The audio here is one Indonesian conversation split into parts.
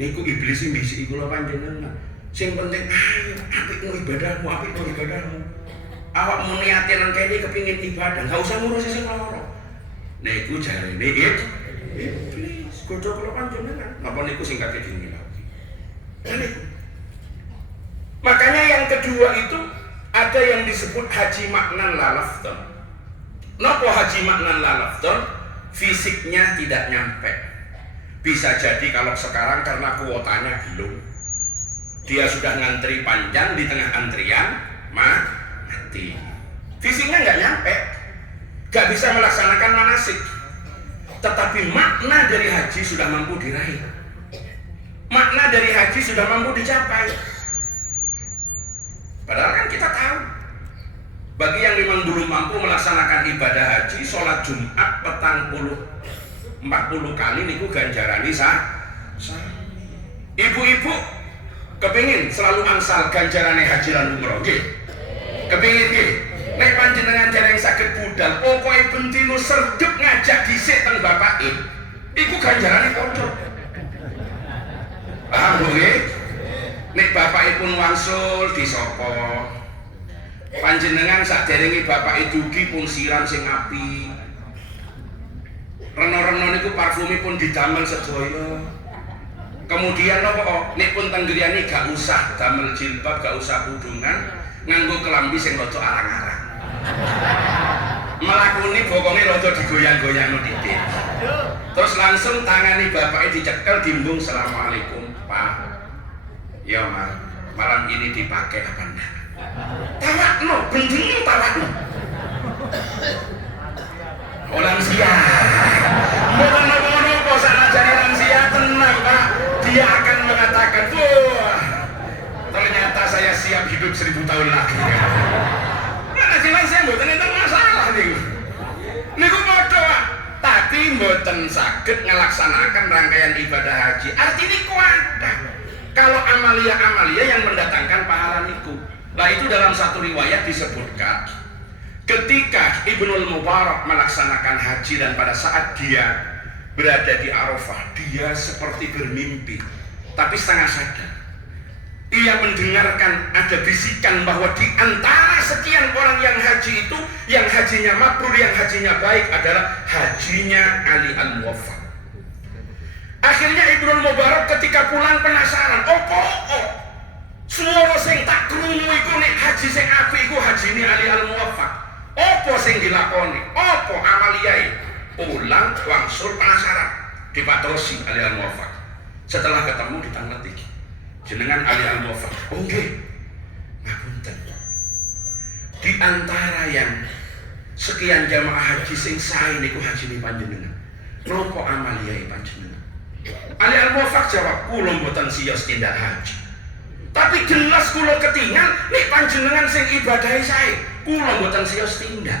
Niku iblis sing bisiki kula panjenengan. Sing penting ayo apikmu ibadahmu, apikmu ibadahmu. Awakmu niate nang kene kepingin ibadah, enggak usah ngurusi sing loro. Niku jarene iblis. Godho kula panjenengan. Napa niku sing kate dini lagi. Makanya yang kedua itu ada yang disebut haji maknan lalafton. Napa haji maknan lalafton? Fisiknya tidak nyampe. Bisa jadi kalau sekarang karena kuotanya belum, dia sudah ngantri panjang, di tengah antrian mati. Fisiknya nggak nyampe, nggak bisa melaksanakan manasik. Tetapi makna dari haji sudah mampu diraih. Makna dari haji sudah mampu dicapai. Padahal kan kita tahu, bagi yang memang belum mampu melaksanakan ibadah haji, sholat Jumat petang 40 kali niku ganjarani ibu-ibu kepingin selalu angsal ganjarane haji lan umroh nggih. Kepingin nggih. Nek panjenengan dereng saged budal, pokoke bentino serdep ngajak dhisik teng bapake. Iku ganjarane kanca. Paham nggih? Nek bapakipun wangsul disapa? Panjenengan saderenge bapake dugi pun siram sing apik. Reno-reno niku parfumipun didamel sedaya. Kemudian napa nek pun teng griyane gak usah damel jilbab, gak usah kudungan, nganggo kelambi sing rada arang-arang. Melakoni bokonge rada digoyang-goyang titik. Terus langsung tangani bapake dicekel dimbung assalamualaikum, Pak. Ya, Mas. Malam ini dipakai apa enggak? Tawakno, bendino tawakno. Lansia. Mboten napa-napa sanajane lansia tenang, Pak. Dia akan mengatakan, "Wah, ternyata saya siap hidup 1000 tahun lagi." Nah, jelas saya mboten enten masalah niku. Niku padha, Pak. Tapi mboten saged ngelaksanakan rangkaian ibadah haji. Artinya kuat. Kalau amalia-amalia yang mendatangkan pahala niku. Nah, itu dalam satu riwayat disebutkan ketika Ibnul Mubarak melaksanakan haji dan pada saat dia berada di Arafah, dia seperti bermimpi, tapi setengah sadar. Ia mendengarkan ada bisikan bahwa di antara sekian orang yang haji itu, yang hajinya mabrur, yang hajinya baik adalah hajinya Ali Al-Muwaffaq. Akhirnya Ibnul Mubarak ketika pulang penasaran, suara sing tak krungu iku nek haji sing apik iku hajine Ali Al-Muwaffaq. Apa sing dilakoni? Apa amaliyae? Pulang wangsul penasaran, dipatrosi Ali Al-Muwaffaq. Setelah ketemu ditangleti, jenengan Ali Al-Muwaffaq. Oh nggih. Ngapunten. Di antara yang sekian jamaah haji sing sae niku hajine panjenengan. Napa amaliyae panjenengan? Ali Al-Muwaffaq jawab, kula mboten siyos tindak haji. Tapi jelas kula ketingal nek panjenengan sing ibadahe sae, kula mboten siyos tindak.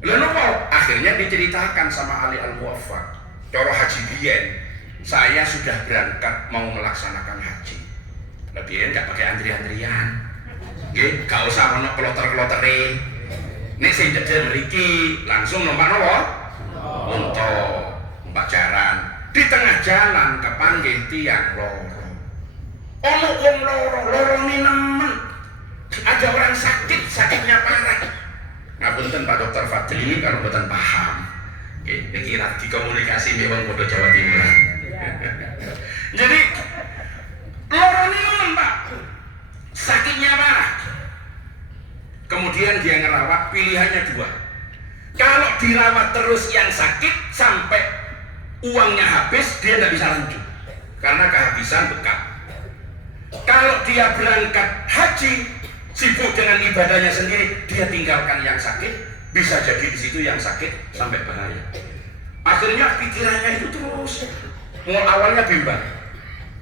Lha napa? Akhirnya diceritakan sama Ali Al-Muwaffaq. Cara haji biyen, saya sudah berangkat mau melaksanakan haji. Lah biyen gak pakai antrian-antrian. Nggih, gak usah ono kloter-klotere. Nek sing jedel mriki langsung numpak napa? Unta, numpak jaran. Di tengah jalan kepanggih tiyang loro. Ono wong loro-lorone nemen. Ada orang sakit, sakitnya parah. Ngapunten Pak Dokter Fadli kalau mboten paham. Nggih, niki lagi komunikasi mewang padha Jawa Timur. Jadi lorone nemen, Pak. Sakitnya parah. Kemudian dia ngerawat, pilihannya dua. Kalau dirawat terus yang sakit sampai uangnya habis, dia tidak bisa lanjut karena kehabisan bekal. Kalau dia berangkat haji, sibuk dengan ibadahnya sendiri, dia tinggalkan yang sakit, bisa jadi di situ yang sakit sampai bahaya. Akhirnya pikirannya itu terus, mau awalnya bimbang,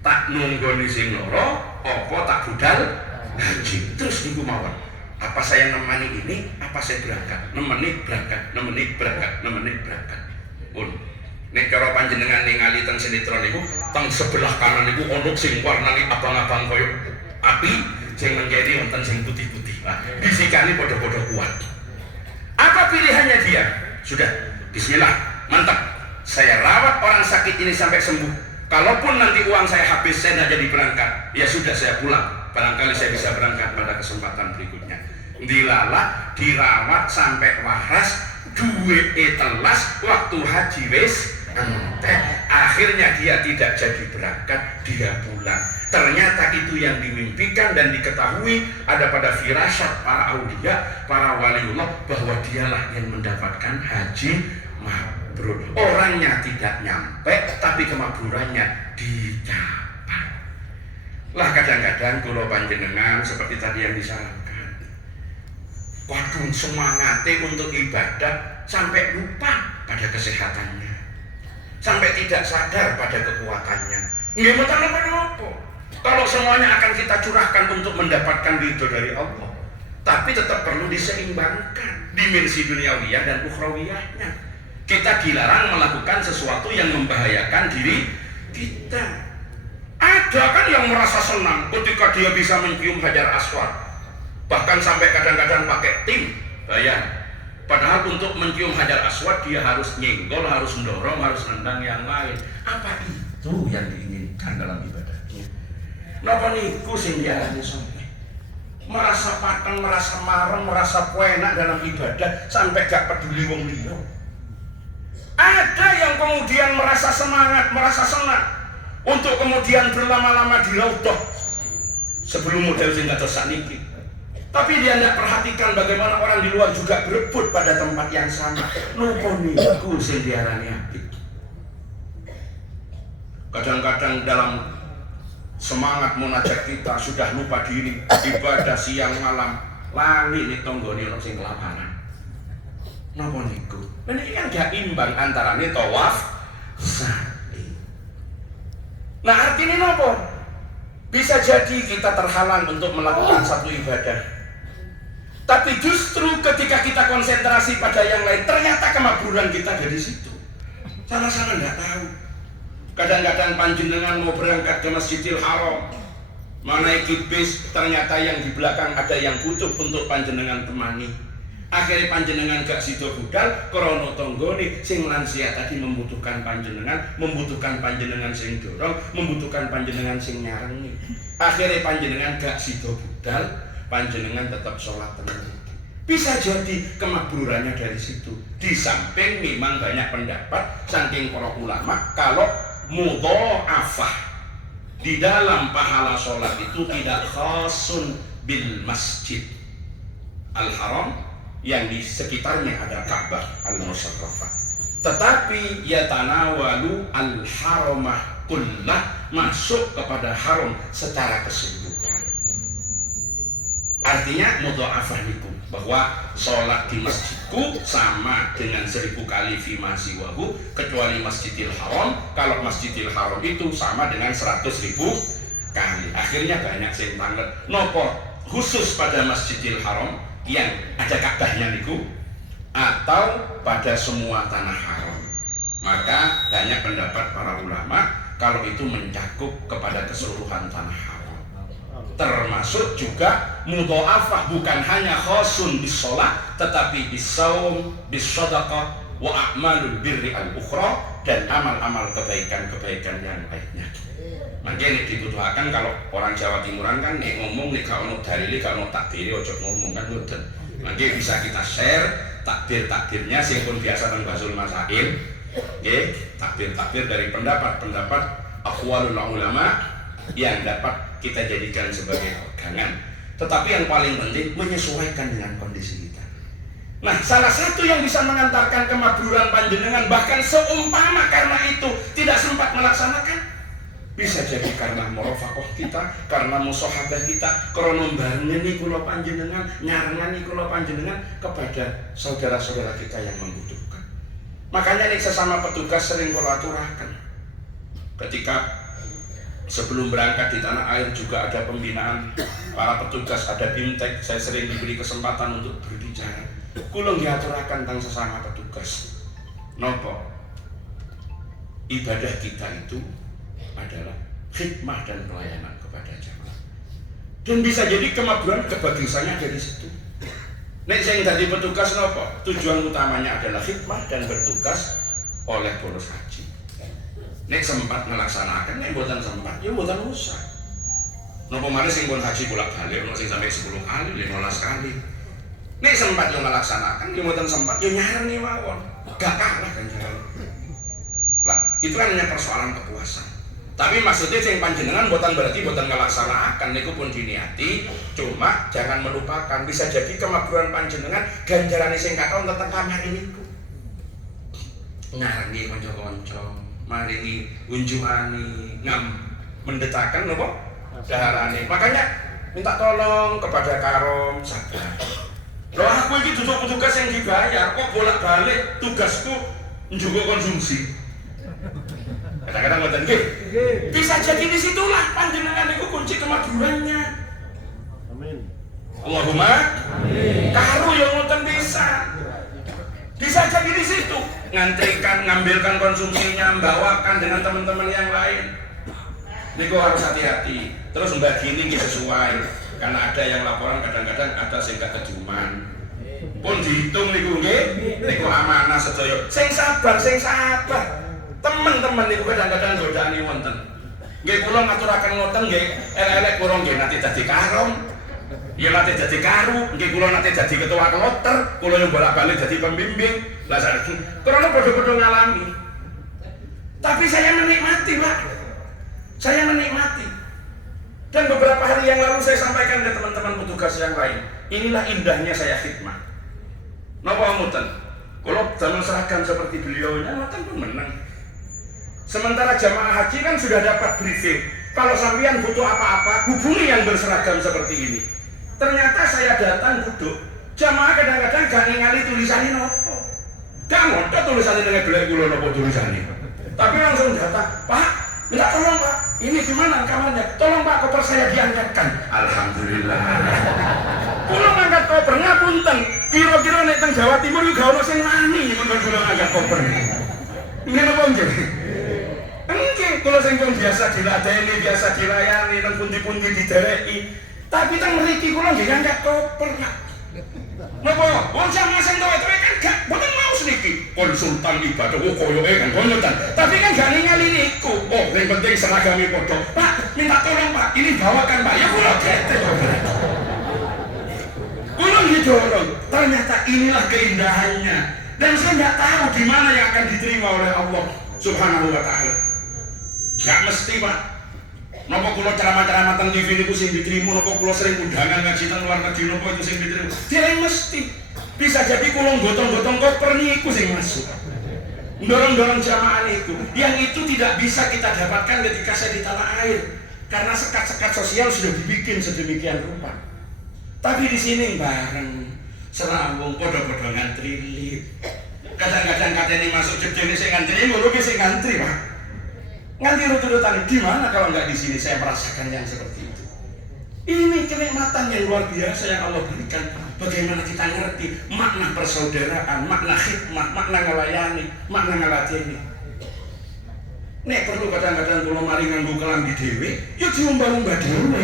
tak nunggoni sing loro, apa tak budal haji, terus niku mawon. Apa saya nemani ini, apa saya berangkat, nemeni berangkat, nemeni berangkat, nemeni berangkat. Pun nek cara panjenengan ningali teng sinetron niku, teng sebelah kanan niku ono sing warnane abang-abang koyo api, sing menjadi wonten sing putih-putih. Nah, bisikane padha-padha kuat. Apa pilihannya dia? Sudah, bismillah, mantap. Saya rawat orang sakit ini sampai sembuh. Kalaupun nanti uang saya habis, saya tidak jadi berangkat, ya sudah saya pulang. Barangkali saya bisa berangkat pada kesempatan berikutnya. Dilala, dirawat sampai waras, duit telas, waktu haji wis entek. Akhirnya dia tidak jadi berangkat, dia pulang. Ternyata itu yang dimimpikan dan diketahui ada pada firasat para aulia, para waliullah, bahwa dialah yang mendapatkan haji mabrur. Orangnya tidak nyampe, tapi kemakburannya dicapai. Lah kadang-kadang kalau panjenengan seperti tadi yang disarankan, waduh semangatnya untuk ibadah sampai lupa pada kesehatannya, sampai tidak sadar pada kekuatannya. Nggih mboten napa-napa. Kalau semuanya akan kita curahkan untuk mendapatkan ridho dari Allah, tapi tetap perlu diseimbangkan dimensi duniawiyah dan ukhrawiyahnya. Kita dilarang melakukan sesuatu yang membahayakan diri kita. Ada kan yang merasa senang ketika dia bisa mencium Hajar Aswad, bahkan sampai kadang-kadang pakai tim bayar. Padahal untuk mencium Hajar Aswad dia harus nyenggol, harus mendorong, harus nendang yang lain. Apa itu yang diinginkan dalam ibadahnya? Napa niku sing diarani sampai merasa pateng, merasa marem, merasa enak dalam ibadah sampai gak peduli wong liya. Ada yang kemudian merasa semangat, merasa senang untuk kemudian berlama-lama di raudhah sebelum model sing kados sakniki. Tapi dia tidak perhatikan bagaimana orang di luar juga berebut pada tempat yang sama. Napa niku sing diarani apik. Kadang-kadang dalam semangat munajat kita sudah lupa diri, ibadah siang malam, lali nih tonggone ono sing kelaparan. Napa niku? Ini kan gak imbang antarane tawaf sa'i. Nah artinya napa? Bisa jadi kita terhalang untuk melakukan satu ibadah, tapi justru ketika kita konsentrasi pada yang lain, ternyata kemakburan kita dari situ. Sana-sana nggak tahu. Kadang-kadang panjenengan mau berangkat ke Masjidil Haram, menaiki bis, ternyata yang di belakang ada yang butuh untuk panjenengan temani. Akhirnya panjenengan gak sido budal, krono tonggone sing lansia tadi membutuhkan panjenengan sing dorong, membutuhkan panjenengan sing nyarengi. Akhirnya panjenengan gak sido budal, panjenengan tetap sholat tenang. Bisa jadi kemakburannya dari situ. Di samping memang banyak pendapat saking para ulama kalau mudha'afah di dalam pahala sholat itu tidak khasun bil masjid al-haram yang di sekitarnya ada Ka'bah al-Musharrafah, tetapi yatanawalu al-haramah kullah, masuk kepada haram secara keseluruhan. Artinya mudha'afah niku bahwa sholat di masjidku sama dengan 1000 kali fima siwahu kecuali Masjidil Haram. Kalau Masjidil Haram itu sama dengan 100.000 kali. Akhirnya banyak sing tanggep nopo khusus pada Masjidil Haram yang ada Ka'bahnya niku atau pada semua tanah haram. Maka banyak pendapat para ulama kalau itu mencakup kepada keseluruhan tanah haram. Termasuk juga mudha'afah bukan hanya khasun bis sholat, tetapi bis saum, bis shadaqah, wa a'malul birri al-ukhra, dan amal-amal kebaikan-kebaikan yang lainnya. Makanya dibutuhkan kalau orang Jawa Timuran kan ngomong nih kalau dalile kalau takdir ojo ngomong kan ngoten. Makanya bisa kita share takdir-takdirnya sing pun biasa teng Basul Masail. Nggih, takdir-takdir dari pendapat-pendapat aqwalul ulama yang dapat kita jadikan sebagai pegangan. Tetapi yang paling penting menyesuaikan dengan kondisi kita. Nah, salah satu yang bisa mengantarkan kemakburan panjenengan bahkan seumpama karena itu tidak sempat melaksanakan, bisa jadi karena murafaqah kita, karena musahabah kita, karena mbarengeni kula panjenengan, nyarengani kula panjenengan kepada saudara-saudara kita yang membutuhkan. Makanya nih sesama petugas sering kula aturaken. Ketika sebelum berangkat di tanah air juga ada pembinaan para petugas, ada bimtek. Saya sering diberi kesempatan untuk berbicara. Kula ngaturaken tentang sesama petugas. Nopo? Ibadah kita itu adalah khidmah dan pelayanan kepada jamaah. Dan bisa jadi kemakburan kebagusannya dari situ. Nek sing dadi petugas napa? Tujuan utamanya adalah khidmah dan bertugas oleh bonus haji. Nek sempat melaksanakan, nek mboten sempat, ya mboten usah. Napa malih sing pun haji bolak-balik ono sing sampai 10 kali, 15 kali. Nek sempat yo melaksanakan, ya mboten sempat, yo nyareni mawon. Gak kalah ganjaran. Lah, itu kan hanya persoalan kepuasan. Tapi maksudnya sing panjenengan mboten berarti mboten melaksanakan niku pun diniati, cuma jangan melupakan bisa jadi kemakburan panjenengan ganjarane sing katon tentang kamar niku. Ngarengi kanca-kanca, maringi unjuani, mendetakan napa? Daharane. Makanya minta tolong kepada Karom sabar. Loh aku iki duduk tugas yang dibayar, kok bolak-balik tugasku njugo konsumsi. Kadang-kadang ngoten nggih. Bisa jadi disitulah panjenengan niku kunci kemakburannya. Amin. Allahumma amin. Karo yang ngoten bisa jadi di situ. Ngantrikan, ngambilkan konsumsinya, membawakan dengan teman-teman yang lain. Niku harus hati-hati. Terus membagi ini sesuai. Karena ada yang laporan kadang-kadang ada sing gak kejuman. Pun dihitung niku nggih, niku amanah sedaya. Sing sabar. Teman-teman niku kadang-kadang godani wonten. Nggih kula ngaturaken ngoten nggih, elek-elek kula nggih nanti dadi karom. Ya nanti jadi karu, nggih kula nanti jadi ketua kloter, kula yang bolak-balik jadi pembimbing. Lah saiki karena padha-padha ngalami. Tapi saya menikmati, Pak. Saya menikmati. Dan beberapa hari yang lalu saya sampaikan ke teman-teman petugas yang lain. Inilah indahnya saya khidmat. Napa ngoten? Kalau zaman seragam seperti beliaunya, ngoten pun menang. Sementara jamaah haji kan sudah dapat briefing. Kalau sampean butuh apa-apa, hubungi yang berseragam seperti ini. Ternyata saya datang duduk, jamaah kadang-kadang gak ningali tulisannya nopo. Gak ngotot tulisannya dengan gelek kula nopo tulisannya. Tapi langsung datang, Pak, minta tolong Pak, ini gimana kamarnya? Tolong Pak, koper saya diangkatkan. Alhamdulillah. Kula ngangkat koper ngapunten, kira-kira nek teng Jawa Timur iki gak ono sing wani mun kula ngangkat koper. Ini napa nggih? Nggih, kula sing biasa diladeni, biasa dilayani, nang pundi-pundi didereki. Tapi teng mriki kula nggih ngangkat koper, Pak. Napa? Wong sama sing tuwa-tuwa kan gak boten mau niki. Konsultan ibadah kok koyoke kan ngoten. Tapi kan gak ningali niku. Oh, yang penting seragame padha. Pak, minta tolong Pak, ini bawakan Pak. Ya kula gete. Kula didorong. Ternyata inilah keindahannya. Dan saya nggak tahu di mana yang akan diterima oleh Allah Subhanahu wa taala. Gak mesti, Pak. Napa kula ceramah-ceramah teng TV niku sing diterima, napa kula sering undangan ngaji teng luar negeri napa itu sing diterima. Dereng mesti. Bisa jadi kula gotong-gotong koper niku sing masuk. Dorong-dorong jamaah itu. Yang itu tidak bisa kita dapatkan ketika saya di tanah air. Karena sekat-sekat sosial sudah dibikin sedemikian rupa. Tapi di sini bareng serawung podo-podo ngantri lit. Kadang-kadang katanya masuk jedene sing ngantri, ngono ki sing ngantri, Pak. Nganti rutut-rutan di mana kalau nggak di sini saya merasakan yang seperti itu. Ini kenikmatan yang luar biasa yang Allah berikan. Bagaimana kita ngerti makna persaudaraan, makna khidmat, makna ngelayani, makna ngeladeni. Nek perlu kadang-kadang kalau mari nganggo kelambi dhewe, ya diumbah-umbah dhewe.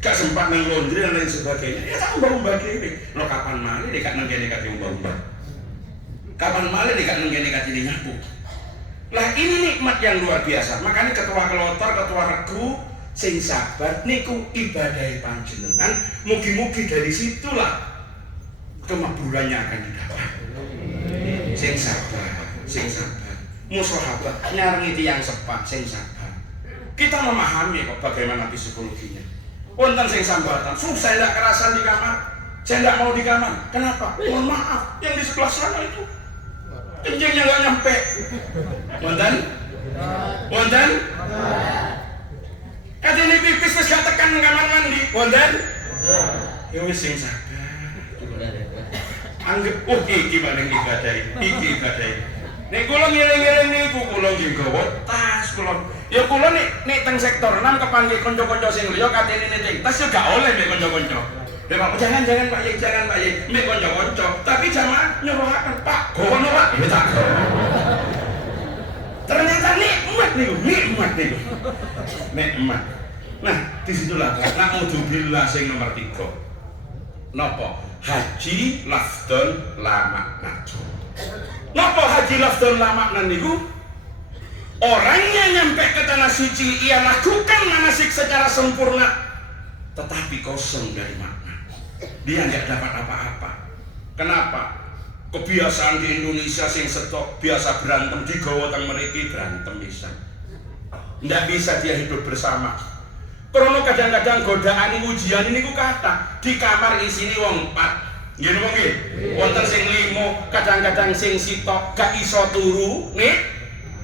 Gak sempat nang laundry dan lain sebagainya. Ya tak umbah-umbah dhewe. Lo kapan malih nek nang kene kate umbah-umbah. Kapan malih nek nang kene kate nyapu. Lah ini nikmat yang luar biasa. Makanya ketua kloter, ketua regu sing sabar niku ibadah panjenengan. Mugi-mugi dari situlah kemakburannya akan didapat. Sing sabar, sing sabar. Musahabah nyarengi tiyang sepat sing sabar. Kita memahami kok bagaimana psikologinya. Wonten sing sambatan, saya tidak kerasan di kamar. Saya tidak mau di kamar. Kenapa? Mohon maaf, yang di sebelah sana itu kencingnya nggak nyampe. Wonten? Katanya pipis wis gak tekan kamar mandi. Wonten? Ya wis sing sabar. Anggap iki paling ibadah iki. Nek kula ngiling-ngiling niku kula nggih gawa tas kula. Ya kula nek teng sektor 6 kepanggih kanca-kanca sing liya katene niting tas ya gak oleh nek kanca-kanca. Lha Pak, jangan Pak Yek, nek kanca-kanca. Tapi jamaah nyuruhaken, Pak, gono Pak, ya tak. Ternyata nikmat niku. Nikmat. Nah, disitulah naudzubillah sing nomor 3. Napa? Haji lafdon la makna. Napa haji lafdon la makna niku? Orangnya nyampe ke tanah suci, ia lakukan manasik secara sempurna, tetapi kosong dari makna. Dia nggak dapat apa-apa. Kenapa? Kebiasaan di Indonesia sing setok biasa berantem, di Gowo teng mriki berantem bisa. Nggak bisa dia hidup bersama. Karena kadang-kadang godaan ujian ini ku kata di kamar isini wong 4. Nggih napa nggih? Wonten sing 5, kadang-kadang sing sitok gak iso turu nih.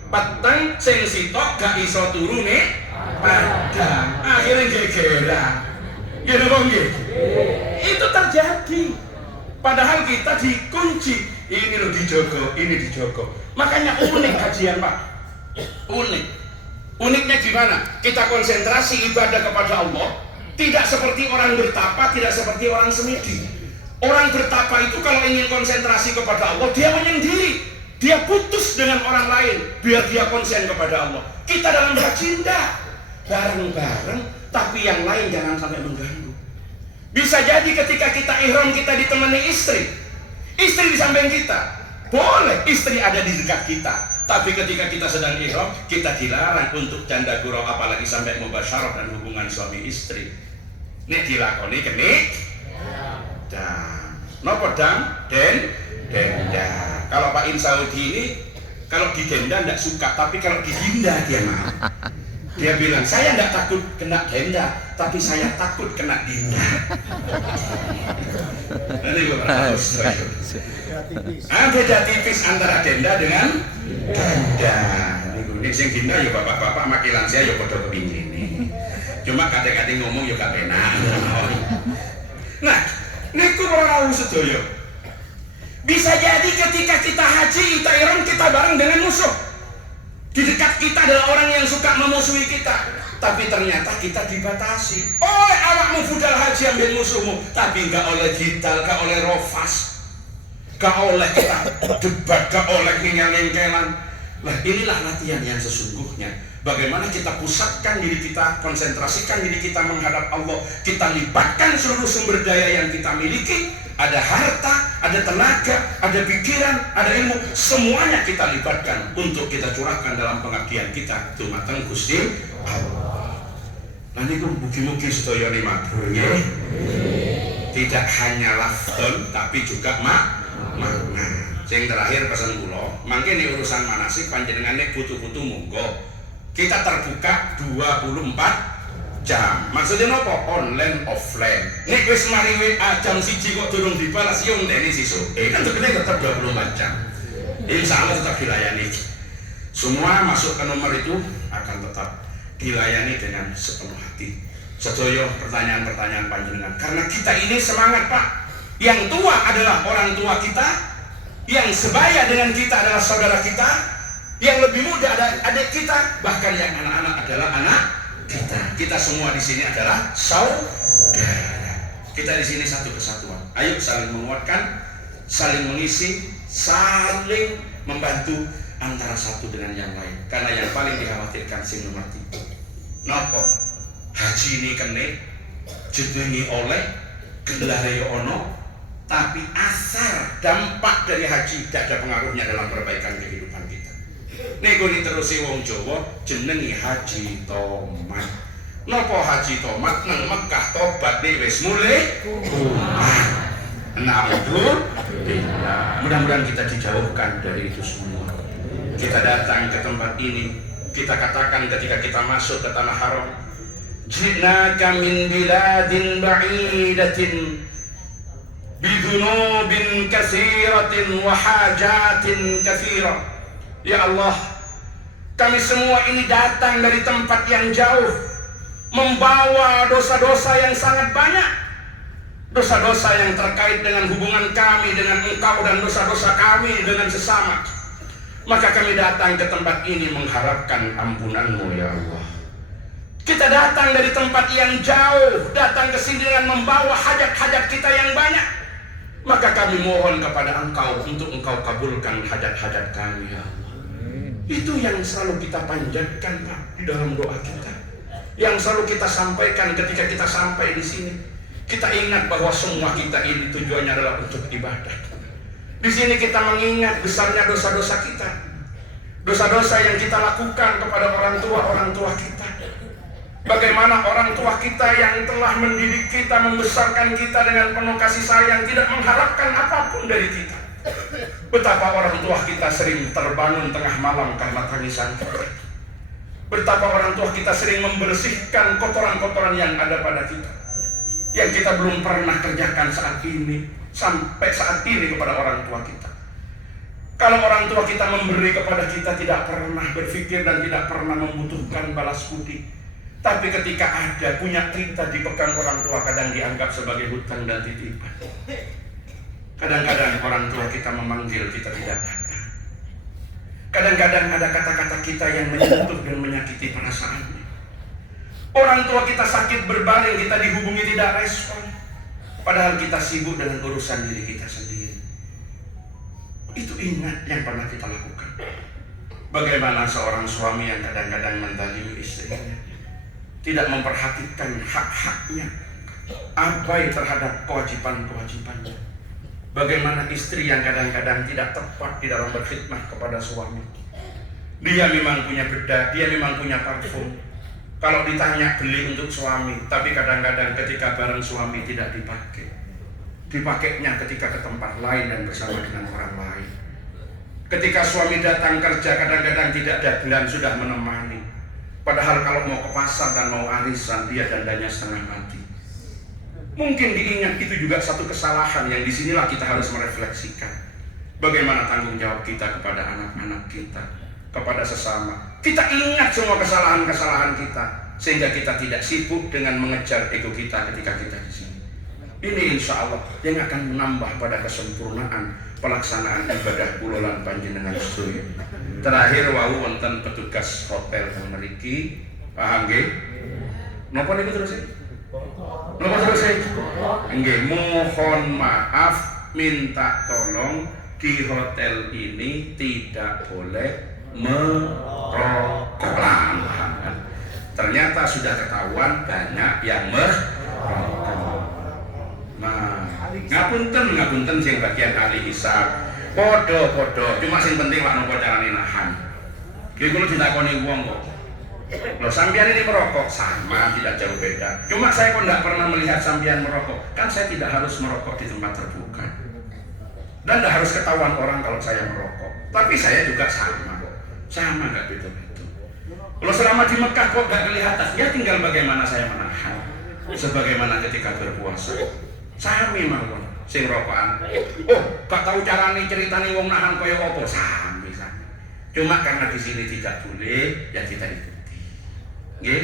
Peteng sing sitok gak iso turu nih. Padang akhirnya gegeran. Nggih napa nggih? Itu terjadi. Padahal kita dikunci. Ini loh dijogo, ini dijogo. Makanya unik kajian Pak. Unik. Uniknya gimana? Kita konsentrasi ibadah kepada Allah, tidak seperti orang bertapa, tidak seperti orang semedi. Orang bertapa itu kalau ingin konsentrasi kepada Allah, dia menyendiri, dia putus dengan orang lain, biar dia konsen kepada Allah. Kita dalam bercinta, bareng-bareng, tapi yang lain jangan sampai mengganggu. Bisa jadi ketika kita ihram, kita ditemani istri di samping kita. Boleh istri ada di dekat kita, tapi ketika kita sedang ihram, kita dilarang untuk janda gurau, apalagi sampai mubasyarah dan hubungan suami istri. Nek dilakoni kenik dan nopo dang denda. Kalau Pak Insaudi ini kalau didenda tidak suka, tapi kalau didenda dia mau. Dia bilang, saya tidak takut kena denda, tapi saya takut kena dinda. Nanti gue beda tipis antara denda dengan denda. Ini sing dinda ya bapak-bapak makilan saya ya podo kepingin ini. Cuma kate-kate ngomong ya gak enak. Nah, niku ora sedaya. Bisa jadi ketika kita haji, kita ihram, kita bareng dengan musuh. Di dekat kita adalah orang yang suka memusuhi kita, tapi ternyata kita dibatasi oleh awakmu budal haji ambil musuhmu, tapi gak oleh jital, gak oleh rofas, gak oleh kita debat, gak oleh ngengkel-ngengkelan. Nah, inilah latihan yang sesungguhnya. Bagaimana kita pusatkan diri kita, konsentrasikan diri kita menghadap Allah, kita libatkan seluruh sumber daya yang kita miliki. Ada harta, ada tenaga, ada pikiran, ada ilmu, semuanya kita libatkan untuk kita curahkan dalam pengabdian kita dumateng Gusti Allah. Nanti ku mugi-mugi sedaya matur nggih. Tidak hanya lafzon tapi juga makna. Sing terakhir pesan kula, mangke nek urusan manasik panjenengan nek butuh-butuh monggo. Kita terbuka 24 jam. Maksudnya apa? Online offline. Nek wis mari WA jam 1 kok durung dibalas yo ndene sesuk. Kan tetep 24 jam. Insya Allah tetap dilayani. Semua masuk ke nomor itu akan tetap dilayani dengan sepenuh hati. Sedaya pertanyaan-pertanyaan panjenengan. Karena kita ini semangat, Pak. Yang tua adalah orang tua kita, yang sebaya dengan kita adalah saudara kita, yang lebih muda adalah adik kita, bahkan yang anak-anak adalah anak kita. Kita semua di sini adalah saudara. Kita di sini satu kesatuan. Ayo saling menguatkan, saling mengisi, saling membantu antara satu dengan yang lain. Karena yang paling dikhawatirkan sing nomor 3. Napa? Haji ini kene jenenge oleh gelare ono, tapi asar dampak dari haji tidak ada pengaruhnya dalam perbaikan kehidupan kita. Nego ni terusi wong Jawa jenengi Haji Tomat. Napa Haji Tomat nang Mekah tobat wis mulai kumat. Alhamdulillah. Mudah-mudahan kita dijauhkan dari itu semua. Kita datang ke tempat ini, kita katakan ketika kita masuk ke tanah haram, ji'naka min biladin ba'idatin bidunubin katsiratin wa hajatin katsira. Ya Allah, kami semua ini datang dari tempat yang jauh, membawa dosa-dosa yang sangat banyak, dosa-dosa yang terkait dengan hubungan kami dengan Engkau dan dosa-dosa kami dengan sesama. Maka kami datang ke tempat ini mengharapkan ampunan-Mu ya Allah. Kita datang dari tempat yang jauh, datang ke sini dengan membawa hajat-hajat kita yang banyak. Maka kami mohon kepada Engkau untuk Engkau kabulkan hajat-hajat kami ya Allah. Itu yang selalu kita panjatkan, Pak, di dalam doa kita. Yang selalu kita sampaikan ketika kita sampai di sini. Kita ingat bahwa semua kita ini tujuannya adalah untuk ibadah. Di sini kita mengingat besarnya dosa-dosa kita. Dosa-dosa yang kita lakukan kepada orang tua kita. Bagaimana orang tua kita yang telah mendidik kita, membesarkan kita dengan penuh kasih sayang, tidak mengharapkan apapun dari kita. Betapa orang tua kita sering terbangun tengah malam karena tangisan kita. Betapa orang tua kita sering membersihkan kotoran-kotoran yang ada pada kita, yang kita belum pernah kerjakan saat ini, sampai saat ini kepada orang tua kita. Kalau orang tua kita memberi kepada kita, tidak pernah berpikir dan tidak pernah membutuhkan balas budi. Tapi ketika ada, punya kita dipegang orang tua, kadang dianggap sebagai hutang dan titipan. Kadang-kadang orang tua kita memanggil, kita tidak datang. Kadang-kadang ada kata-kata kita yang menyentuh dan menyakiti perasaannya. Orang tua kita sakit berbaring, kita dihubungi tidak respon. Padahal kita sibuk dengan urusan diri kita sendiri. Itu ingat yang pernah kita lakukan. Bagaimana seorang suami yang kadang-kadang menzalimi istrinya, tidak memperhatikan hak-haknya, abai terhadap kewajiban-kewajibannya. Bagaimana istri yang kadang-kadang tidak tepat di dalam berkhidmat kepada suami. Dia memang punya bedak, dia memang punya parfum. Kalau ditanya beli untuk suami, tapi kadang-kadang ketika bareng suami tidak dipakai. Dipakainya ketika ke tempat lain dan bersama dengan orang lain. Ketika suami datang kerja, kadang-kadang tidak ada bulan sudah menemani. Padahal kalau mau ke pasar dan mau arisan, dia dandanya setengah mati. Mungkin diingat itu juga satu kesalahan yang disinilah kita harus merefleksikan. Bagaimana tanggung jawab kita kepada anak-anak kita, kepada sesama. Kita ingat semua kesalahan-kesalahan kita, sehingga kita tidak sibuk dengan mengejar ego kita ketika kita di sini. Ini insya Allah yang akan menambah pada kesempurnaan pelaksanaan ibadah kulolan panjenengan sedaya. Terakhir wau wonten petugas hotel yang mriki, paham nggih? Napa niku terus? Napa terus? Nggih, mohon maaf, minta tolong di hotel ini tidak boleh merokok. Ternyata sudah ketahuan banyak yang merokok. Nah, ngapunten sing bagian ahli hisab. Podo-podo, cuma sing penting lah nopo carane nahan. Iki kulo ditakoni wong kok. Loh, sampean ini merokok, sama, tidak jauh beda. Cuma saya kok tidak pernah melihat sampean merokok. Kan saya tidak harus merokok di tempat terbuka. Dan tidak harus ketahuan orang kalau saya merokok. Tapi saya juga sama kok. Sama nggak begitu. Kalau selama di Mekah kok nggak kelihatan, ya tinggal bagaimana saya menahan. Sebagaimana ketika berpuasa. Sami mawon sing rokokan. Oh, gak tahu carane ceritane wong nahan kaya apa, sami. Cuma karena di sini tidak boleh, ya kita ikuti. Nggih?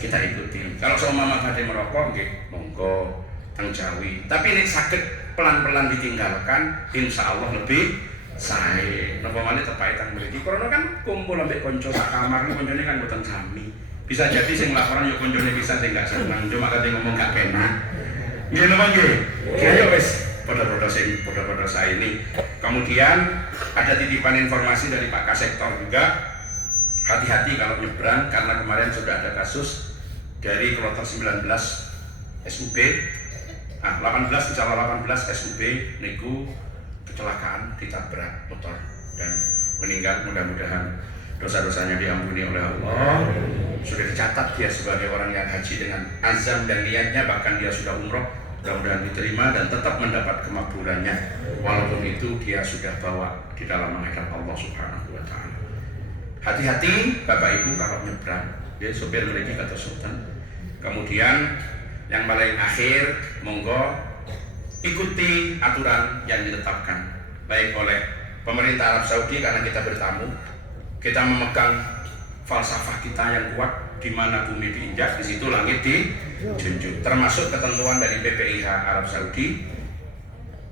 Kita ikuti. Kalau seumpama badhe merokok nggih, monggo teng Jawi. Tapi nek saged pelan-pelan ditinggalkan, insya Allah lebih sae. Napa maneh tepae teng mriki. Karena kan kumpul ambek kanca sak kamar, kancane kan mboten sami. Bisa jadi sing laporan yo kancane bisa sing gak seneng, cuma kate ngomong gak enak. Nggih napa nggih? Ayo wis podo-podo saya ini. Kemudian ada titipan informasi dari Pak Kasektor juga. Hati-hati kalau nyebrang karena kemarin sudah ada kasus dari kloter 19 SUB. Nah, 18 insyaallah 18 SUB niku kecelakaan ditabrak motor dan meninggal. Mudah-mudahan dosa-dosanya diampuni oleh Allah. Sudah dicatat dia sebagai orang yang haji dengan azam dan niatnya, bahkan dia sudah umroh. Mudah-mudahan diterima dan tetap mendapat kemakburannya, walaupun itu dia sudah bawa di dalam menghadap Allah Subhanahu wa Ta'ala. Hati-hati Bapak Ibu kalau nyebrang, ya sopir mereka kata Sultan. Kemudian yang paling akhir, monggo ikuti aturan yang ditetapkan baik oleh pemerintah Arab Saudi karena kita bertamu. Kita memegang falsafah kita yang kuat, di mana bumi diinjak, di situ langit dijunjung. Termasuk ketentuan dari PPIH Arab Saudi,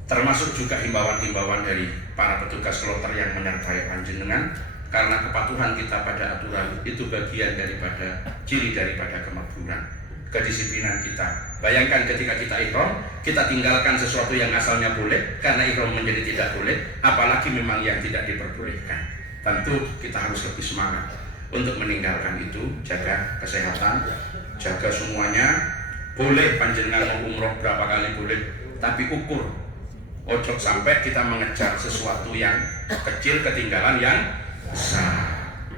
termasuk juga himbauan-himbauan dari para petugas kloter yang menyertai panjenengan, karena kepatuhan kita pada aturan itu bagian daripada ciri daripada kemakmuran, kedisiplinan kita. Bayangkan ketika kita ihram, kita tinggalkan sesuatu yang asalnya boleh karena ihram menjadi tidak boleh, apalagi memang yang tidak diperbolehkan. Tentu kita harus lebih semangat untuk meninggalkan itu. Jaga kesehatan, jaga semuanya. Boleh panjenengan mau umroh berapa kali boleh, tapi ukur. Ojo sampai kita mengejar sesuatu yang kecil ketinggalan yang besar.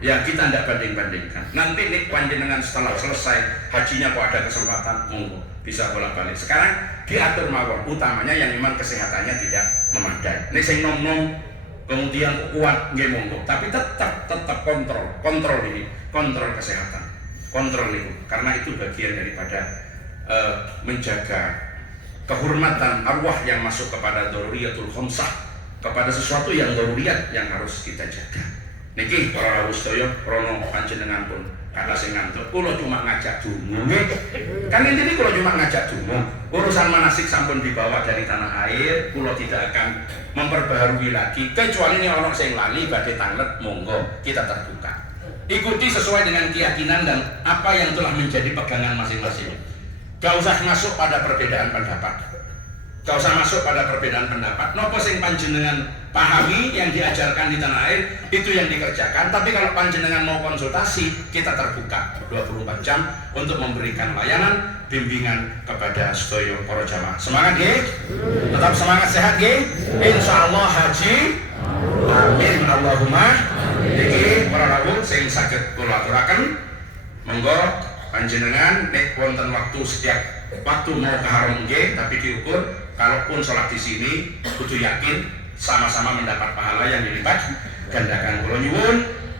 Ya kita tidak banding-bandingkan. Nanti nih panjenengan setelah selesai hajinya kok ada kesempatan, monggo bisa bolak-balik. Sekarang diatur mawon, utamanya yang memang kesehatannya tidak memadai. Nih sing nom-nom kemudian kuat nggih monggo, tapi tetap kontrol ini, kontrol kesehatan. Kontrol itu, karena itu bagian daripada menjaga kehormatan arwah yang masuk kepada daruriyatul khamsah, kepada sesuatu yang daruriyat yang harus kita jaga. Niki para rawuh sedaya rono panjenengan pun kata sing ngantuk kula cuma ngajak donga nggih. Kan intine kula cuma ngajak donga. Urusan manasik sampun dibawa dari tanah air, kula tidak akan memperbaharui lagi kecuali ini ono sing lali badhe tanglet, monggo kita terbuka. Ikuti sesuai dengan keyakinan dan apa yang telah menjadi pegangan masing-masing. Gak usah masuk pada perbedaan pendapat. Gak usah masuk pada perbedaan pendapat. Nopo sing panjenengan pahami yang diajarkan di tanah air itu yang dikerjakan. Tapi kalau panjenengan mau konsultasi, kita terbuka 24 jam untuk memberikan layanan bimbingan kepada sedaya para jamaah. Semangat nggih? Tetap semangat, sehat nggih? Insyaallah haji. Amin Allahumma. Niki para rawuh sing saged kula aturaken, monggo panjenengan nek wonten waktu setiap waktu mau ke haram nggih, tapi diukur kalaupun sholat di sini kudu yakin sama-sama mendapat pahala yang dilipat gandakan. Kula nyuwun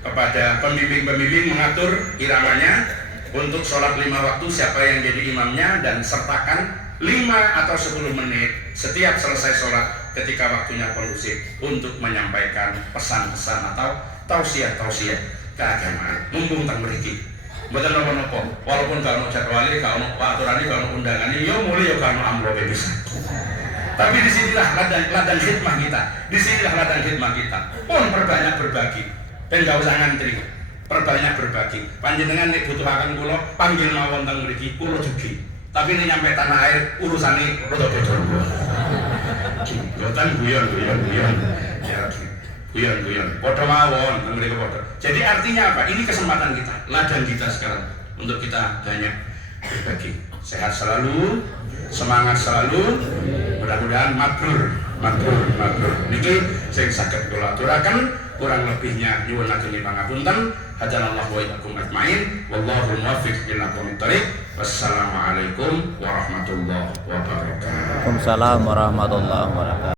kepada pembimbing-pembimbing mengatur iramanya untuk sholat 5 waktu siapa yang jadi imamnya, dan sertakan 5 atau 10 menit setiap selesai sholat ketika waktunya kondusif untuk menyampaikan pesan-pesan atau tausiah-tausiah keagamaan. Mumpung teng mriki mboten napa-napa, walaupun gak ono jadwale, gak ono aturane, gak ono undangane, yo mulai yo gak ono amplop bisa. Tapi disinilah ladang khidmah kita, disinilah ladang khidmah kita. Pun perbanyak berbagi, dan gak usah ngantri, perbanyak berbagi. Panjenengan nek butuhaken kula, panggil mawon teng mriki, kula jugi. Tapi nek nyampe tanah air urusane rada beda. Mboten guyon. Ya, guyon. Padha mawon teng mriki padha. Jadi artinya apa? Ini kesempatan kita, ladang kita sekarang untuk kita banyak berbagi. Sehat selalu, semangat selalu. Mudah-mudahan mabrur. Niki sing saged kula aturaken, kurang lebihnya nyuwun ageng pangapunten. Hadanallahu wa iyyakum ajmain. Wallahu muwaffiq ila aqwamit thoriq. Wassalamualaikum warahmatullahi wabarakatuh. Waalaikumsalam warahmatullahi wabarakatuh.